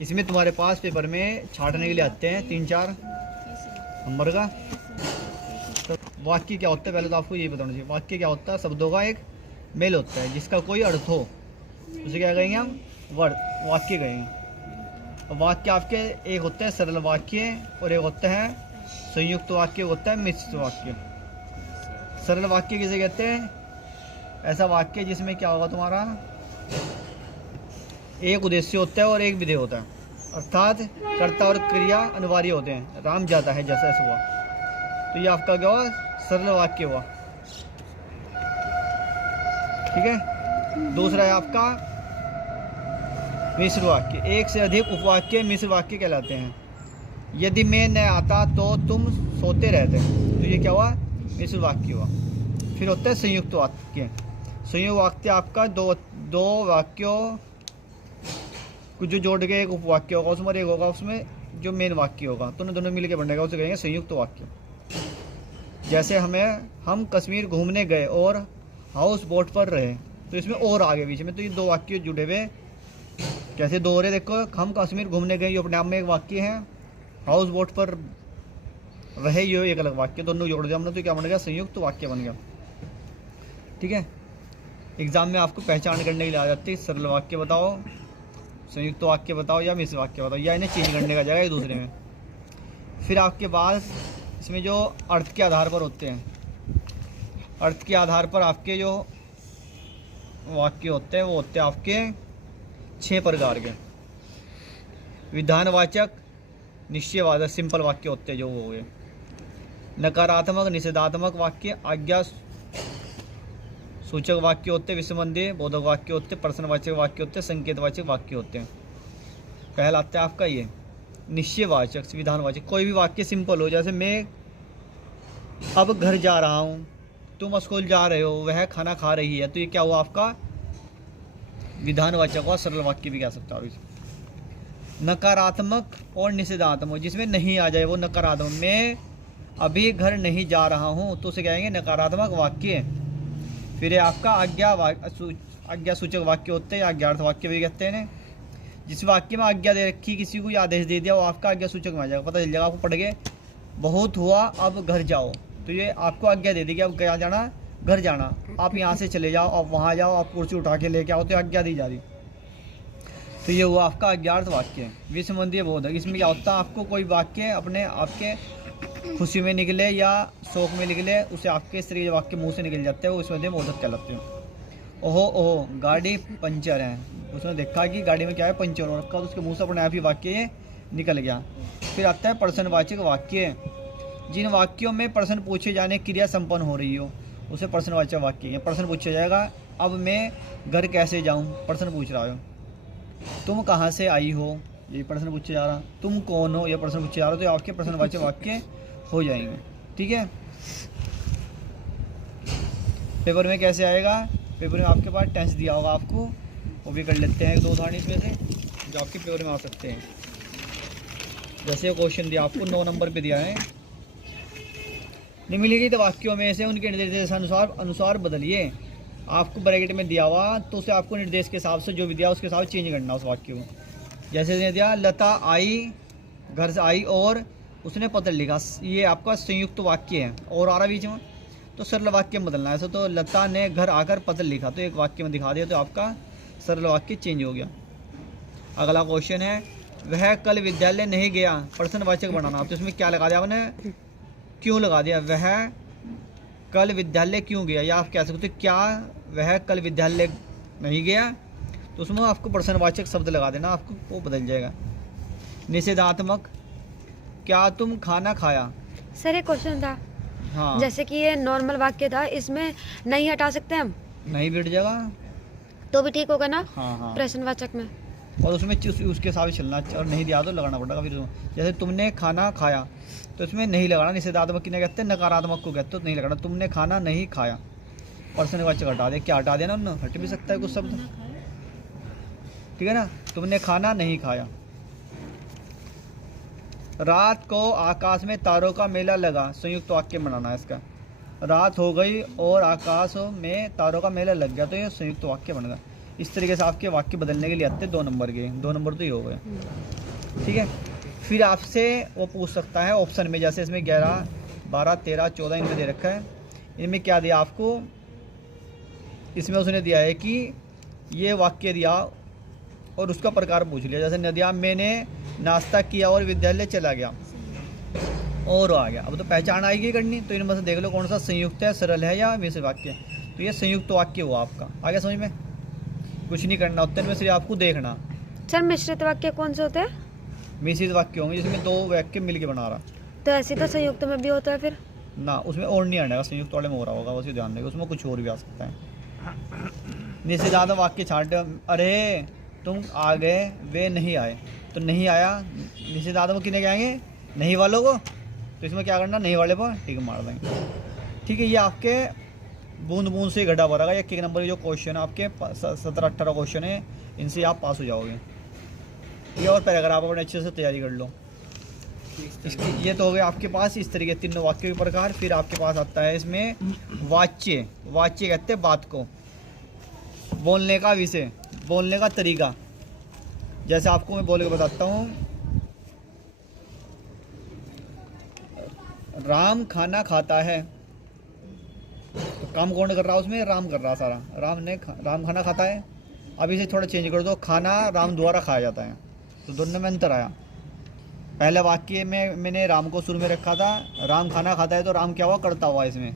इसमें तुम्हारे पास पेपर में छांटने के लिए आते हैं 3-4 नंबर का। तो वाक्य क्या होता है पहले तो आपको ये बताना चाहिए। वाक्य क्या होता है? शब्दों का एक मेल होता है जिसका कोई अर्थ हो, उसे क्या कहेंगे हम? वर्ड, वाक्य कहेंगे। वाक्य आपके एक होते हैं सरल वाक्य और एक होता है संयुक्त वाक्य, होता है मिश्र वाक्य। सरल वाक्य किसे कहते हैं? ऐसा वाक्य जिसमें क्या होगा तुम्हारा, एक उद्देश्य होता है और एक विधेय होता है, अर्थात कर्ता और क्रिया अनिवार्य होते हैं। राम जाता है जैसा ऐसा हुआ, तो ये आपका क्या हुआ? सरल वाक्य हुआ। ठीक है। दूसरा है आपका मिश्र वाक्य। एक से अधिक उपवाक्य मिश्र वाक्य कहलाते हैं। यदि मैं न आता तो तुम सोते रहते, तो ये क्या हुआ? मिश्र वाक्य हुआ। फिर होता है संयुक्त वाक्य। संयुक्त वाक्य आपका दो वाक्यों कुछ जो जोड़ के एक उपवाक्य होगा, उसमें एक होगा उसमें जो मेन वाक्य होगा, तो दोनों मिलकर बनेगा, उसे कहेंगे संयुक्त वाक्य। जैसे हम कश्मीर घूमने गए और हाउस बोट पर रहे, तो इसमें और आगे बीच में, तो ये दो वाक्य जुड़े हुए। कैसे दो हो रहे? देखो, हम कश्मीर घूमने गए, ये अपने आप में एक वाक्य है। हाउस बोट पर रहे, ये एक अलग वाक्य। दोनों जोड़ दिया हमने, तो क्या बन गया? संयुक्त वाक्य बन गया। ठीक है। एग्जाम में आपको पहचान करने के लिए आ जाती है, सरल वाक्य बताओ, संयुक्त वाक्य बताओ या मिश्र वाक्य बताओ, या इन्हें चेंज करने का जाएगा एक दूसरे में। फिर आपके पास इसमें जो अर्थ के आधार पर होते हैं, अर्थ के आधार पर आपके जो वाक्य होते हैं वो होते हैं आपके 6 प्रकार के। विधानवाचक, निश्चयवाचक, सिंपल वाक्य होते हैं जो वो हो गए। नकारात्मक, निषेधात्मक वाक्य, आज्ञा सूचक वाक्य होते हैं, विसंबंधी बोधक वाक्य होते हैं, प्रश्नवाचक वाक्य होते हैं, संकेतवाचक वाक्य होते हैं। पहला आता है आपका ये निश्चयवाचक, विधानवाचक। कोई भी वाक्य सिंपल हो, जैसे मैं अब घर जा रहा हूँ, तुम स्कूल जा रहे हो, वह खाना खा रही है, तो ये क्या हुआ? आपका विधानवाचक हुआ, सरल वाक्य भी कह सकता हो। नकारात्मक और निषेधात्मक, जिसमें नहीं आ जाए वो नकारात्मक। मैं अभी घर नहीं जा रहा हूँ, तो उसे कहेंगे नकारात्मक वाक्य। फिर आपका आज्ञा सूचक वाक्य होते हैं, आज्ञार्थ वाक्य भी कहते हैं। जिस वाक्य में आज्ञा दे रखी, किसी को आदेश दे दिया, वो आपका आज्ञा सूचक में आ जाएगा। पता चल जाएगा आपको पढ़ के, बहुत हुआ अब घर जाओ, तो ये आपको आज्ञा दे दी कि अब क्या जाना? घर जाना। आप यहाँ से चले जाओ, आप वहाँ जाओ, आप कुर्सी उठा के लेके आओ, तो आज्ञा दी जा रही। तो ये हुआ आपका आज्ञार्थ वाक्य। विसंबंधी बोधक, इसमें क्या होता है? आपको कोई वाक्य अपने आपके खुशी में निकले या शोक में निकले, उसे आपके स्त्री वाक्य मुंह से निकल जाते हैं, वो इसमें बोधक कहलाते हैं। ओहो ओहो गाड़ी पंचर है, उसने देखा कि गाड़ी में क्या है? पंचर हो रखा, तो उसके मुंह से अपने आप ही वाक्य ये निकल गया। फिर आता है प्रश्नवाचक वाक्य। जिन वाक्यों में प्रश्न पूछे जाने की क्रिया संपन्न हो रही हो, उसे प्रश्नवाचक वाक्य है। प्रश्न पूछा जाएगा, अब मैं घर कैसे जाऊँ? प्रश्न पूछ रहा हो। तुम कहाँ से आई हो? ये प्रश्न पूछा जा रहा। तुम कौन हो? ये प्रश्न पूछा जा रहा। तो आपके प्रश्नवाचक वाक्य हो जाएंगे। ठीक है। पेपर में कैसे आएगा? पेपर में आपके पास टेंस दिया होगा, आपको वो भी कर लेते हैं 1-2 उदाहरण इसमें से जो आपके पेपर में आ सकते हैं। जैसे क्वेश्चन दिया आपको 9 नंबर पे दिया है, निम्नलिखित वाक्यों में से उनके निर्देश अनुसार बदलिए। आपको ब्रैकेट में दिया हुआ, तो उसे आपको निर्देश के हिसाब से जो भी दिया उसके हिसाब से चेंज करना उस वाक्य को। जैसे दिया लता आई, घर से आई और उसने पत्र लिखा, ये आपका संयुक्त वाक्य है और आ रहा बीच में, तो सरल वाक्य में बदलना है। ऐसा तो लता ने घर आकर पत्र लिखा, तो एक वाक्य में दिखा दिया, तो आपका सरल वाक्य चेंज हो गया। अगला क्वेश्चन है, वह कल विद्यालय नहीं गया, प्रश्नवाचक बनाना। तो इसमें क्या लगा दिया आपने? क्यों लगा दिया? वह कल विद्यालय क्यों गया, या आप कह सकते हो क्या वह कल विद्यालय नहीं गया, तो उसमें आपको प्रश्नवाचक शब्द लगा देना, आपको वो बदल जाएगा। निषेधात्मक, क्या तुम खाना खाया। सर एक क्वेश्चन था, हाँ जैसे कि ये नॉर्मल वाक्य था, इसमें नहीं हटा सकते हम, नहीं बैठ जाएगा। तो भी ठीक होगा ना हाँ हाँ, प्रश्नवाचक में। और उसमें उसके हिसाब से चलना, और नहीं दिया तो लगाना पड़ेगा फिर। जैसे तुमने खाना खाया, तो इसमें नहीं लगाना। निषेधात्मक किन्हें कहते हैं, नकारात्मक को कहते हो, तो नहीं लगाना। तुमने खाना नहीं खाया, प्रश्नवाचक हटा दे, क्या हटा देना उन्होंने, हट भी सकता है कुछ शब्द, ठीक है ना। तुमने खाना नहीं खाया। रात को आकाश में तारों का मेला लगा, संयुक्त वाक्य बनाना है इसका। रात हो गई और आकाश में तारों का मेला लग गया, तो ये संयुक्त वाक्य बनेगा। इस तरीके से आपके वाक्य बदलने के लिए आते हैं 2 नंबर के, 2 नंबर तो ये हो गए, ठीक है। फिर आपसे वो पूछ सकता है ऑप्शन में, जैसे इसमें 11, 12, 13, 14 इनमें दे रखा है। इनमें क्या दिया आपको, इसमें उसने दिया है कि ये वाक्य दिया और उसका प्रकार पूछ लिया। जैसे नदिया, मैंने नाश्ता किया और विद्यालय चला गया, और आ गया। अब तो पहचान आएगी करनी, तो इनमें से देख लो कौन सा संयुक्त है, सरल है या मिश्रित वाक्य। तो ये संयुक्त वाक्य हुआ आपका। आगे समझ में, कुछ नहीं करना उत्तर में, सिर्फ आपको देखना। सर मिश्रित वाक्य कौन से होते हैं। मिश्रित वाक्य होंगे जिसमें 2 वाक्य मिलके बना रहा, तो ऐसे तो संयुक्त में भी होता है फिर ना, उसमें और नहीं आएगा, संयुक्त वाले में हो रहा होगा, उसे ध्यान रखिए, उसमें कुछ और भी आ सकता है। निषेधात्मक वाक्य छाट, अरे तुम आ गए, वे नहीं आए, तो नहीं आया निषेधात्मक किन्हें कहेंगे, नहीं वालों को। तो इसमें क्या करना, नहीं वाले पर टिक मार देंगे, ठीक है। ये आपके बूंद बूंद से घटा पड़ेगा। 1-1 नंबर के जो क्वेश्चन है आपके 17-18 क्वेश्चन है, इनसे आप पास हो जाओगे, ठीक है। और पैराग्राफ अपने अच्छे से तैयारी कर लो। इसकी ये तो हो गए आपके पास इस तरीके 3 वाक्य के प्रकार। फिर आपके पास आता है इसमें वाच्य। वाच्य कहते हैं बात को, बोलने का विषय, बोलने का तरीका। जैसे आपको मैं बोल के बताता हूँ, राम खाना खाता है, तो काम कौन कर रहा है उसमें, राम कर रहा सारा। राम खाना खाता है। अब इसे थोड़ा चेंज कर दो, खाना राम द्वारा खाया जाता है, तो दोनों में अंतर आया। पहले वाक्य में मैंने राम को शुरू में रखा था, राम खाना खाता है, तो राम क्या हुआ, करता हुआ, इसमें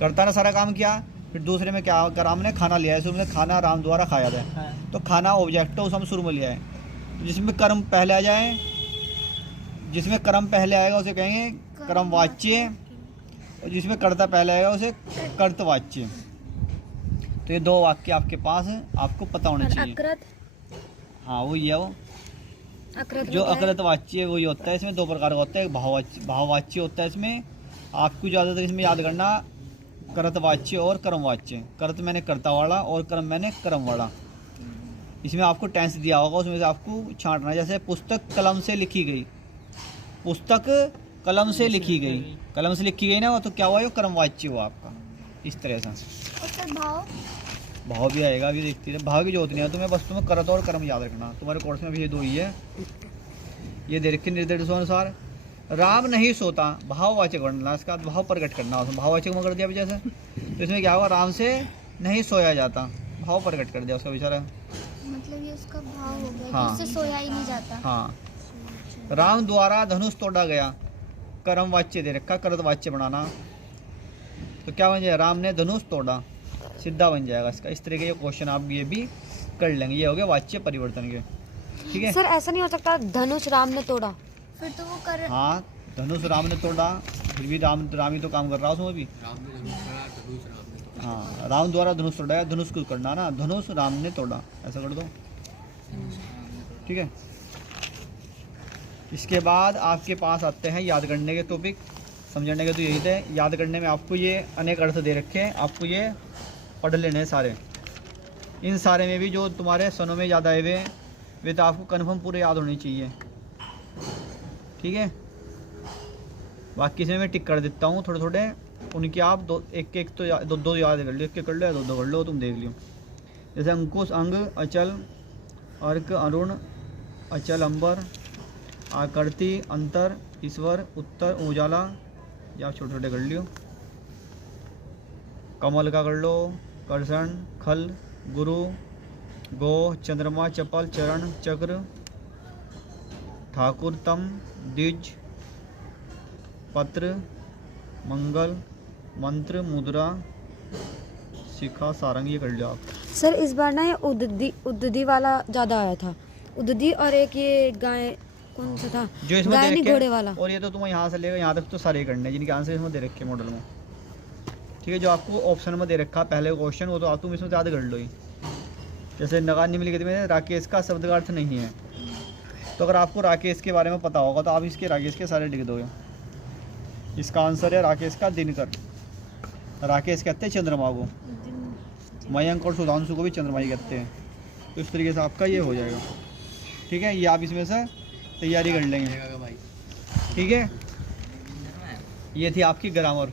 करता ने सारा काम किया। फिर दूसरे में क्या, राम ने खाना लिया है, शुरू में खाना राम द्वारा खाया जाता है, तो खाना ऑब्जेक्ट है, उसे हम शुरू में लिया है। जिसमें कर्म पहले आ जाए, जिसमें कर्म पहले आएगा उसे कहेंगे कर्मवाच्य, और जिसमें कर्ता पहले आएगा उसे कर्तवाच्य। तो ये 2 वाक्य आपके पास है, आपको पता होना चाहिए। अकृत, हाँ वो ये, वो अकृत जो अकृत वाच्य वही होता है। इसमें 2 प्रकार का होता है, भाववाच्य होता है। इसमें आपको ज़्यादातर इसमें याद करना कर्तवाच्य और कर्मवाच्य। कर्त मैंने कर्ता वाला और कर्म मैंने कर्म वाला। इसमें आपको टेंस दिया होगा, उसमें से आपको छांटना है। जैसे पुस्तक कलम से लिखी गई, पुस्तक कलम से लिखी गई, कलम से लिखी गई ना, वो तो क्या हुआ, कर्मवाच्य हुआ आपका। इस तरह से भाव भी आएगा, अभी देखती है। भाव की जरूरत नहीं है तुम्हें, बस तुम्हें कर्त और कर्म याद रखना। तुम्हारे कोर्स में भी ये 2 ही है। ये दे रखे निर्देशों राम नहीं सोता, भाववाचक बनना, इसका भाव प्रकट करना, उसमें भाववाचक में कर दिया। जैसे तो इसमें क्या हुआ, राम से नहीं सोया जाता, भाव प्रकट कर दिया उसका बेचारा, मतलब ये उसका भाव हो गया, हाँ। उससे सोया ही नहीं जाता। हाँ। राम द्वारा धनुष तोड़ा गया, कर्म वाच्य दे रखा, कर्त वाच्य बनाना, तो क्या बन जाएगा, राम ने धनुष तोड़ा, सीधा बन जाएगा इसका। इस तरह के क्वेश्चन आप ये भी कर लेंगे। ये हो गया वाच्य परिवर्तन के, ठीक है। सर ऐसा नहीं हो सकता धनुष राम ने तोड़ा, फिर तो वो कर, हाँ धनुष राम ने तोड़ा, फिर भी राम ही तो काम कर रहा है उसमें भी। हाँ, राम द्वारा धनुष तोड़ा, धनुष को करना ना, धनुष राम ने तोड़ा, ऐसा कर दो, ठीक है। इसके बाद आपके पास आते हैं याद करने के टॉपिक। समझने के तो यही थे। याद करने में आपको ये अनेक अर्थ दे रखे हैं, आपको ये पढ़ लेने हैं सारे। इन सारे में भी जो तुम्हारे सनों में याद आए हुए हैं, वे तो आपको कन्फर्म पूरे याद होने चाहिए, ठीक है। बाकी इसमें मैं टिक कर देता हूँ थोड़े थोड़े, उनकी आप एक तो दो याद कर लो, एक कर लो या दो कर लो, तुम देख लियो। जैसे अंकुश, अंग, अचल, अर्क, अरुण, अचल, अंबर, आकृति, अंतर, ईश्वर, उत्तर, उजाला, या छोटे छोटे कर लियो। कमल का कर लो, कर्षण, खल, गुरु, गो, चंद्रमा, चपल, चरण, चक्र, ठाकुर, तम, द्विज, पत्र, मंगल, मंत्र, मुद्रा, शिखा, सारंग, ये कर लो आप। सर इस बार ना ये उद्ददी वाला ज़्यादा आया था, उद्ददी, और एक ये गाय कौन सा था, जो इसमें गाय दे नहीं रखे घोड़े वाला। और ये तो तुम यहाँ से लेकर यहाँ तक तो सारे करने हैं जिनके आंसर इसमें दे रखे मॉडल में। ठीक है, जो आपको ऑप्शन में दे रखा पहले क्वेश्चन वो तो आप तुम इसमें याद कर लो ही। जैसे नगार निम्नलिखित में राकेश का शब्द का अर्थ नहीं है, तो अगर आपको राकेश के बारे में पता होगा तो आप इसके राकेश के सारे लिख दोगे। इसका आंसर है राकेश का दिनकर। राकेश कहते हैं चंद्रमा को, मयंक और सुधांशु को भी चंद्रमा ही कहते हैं। तो इस तरीके से आपका ये हो जाएगा। ठीक है, ये आप इसमें से तैयारी कर लेंगे। ठीक है, ये थी आपकी ग्रामर।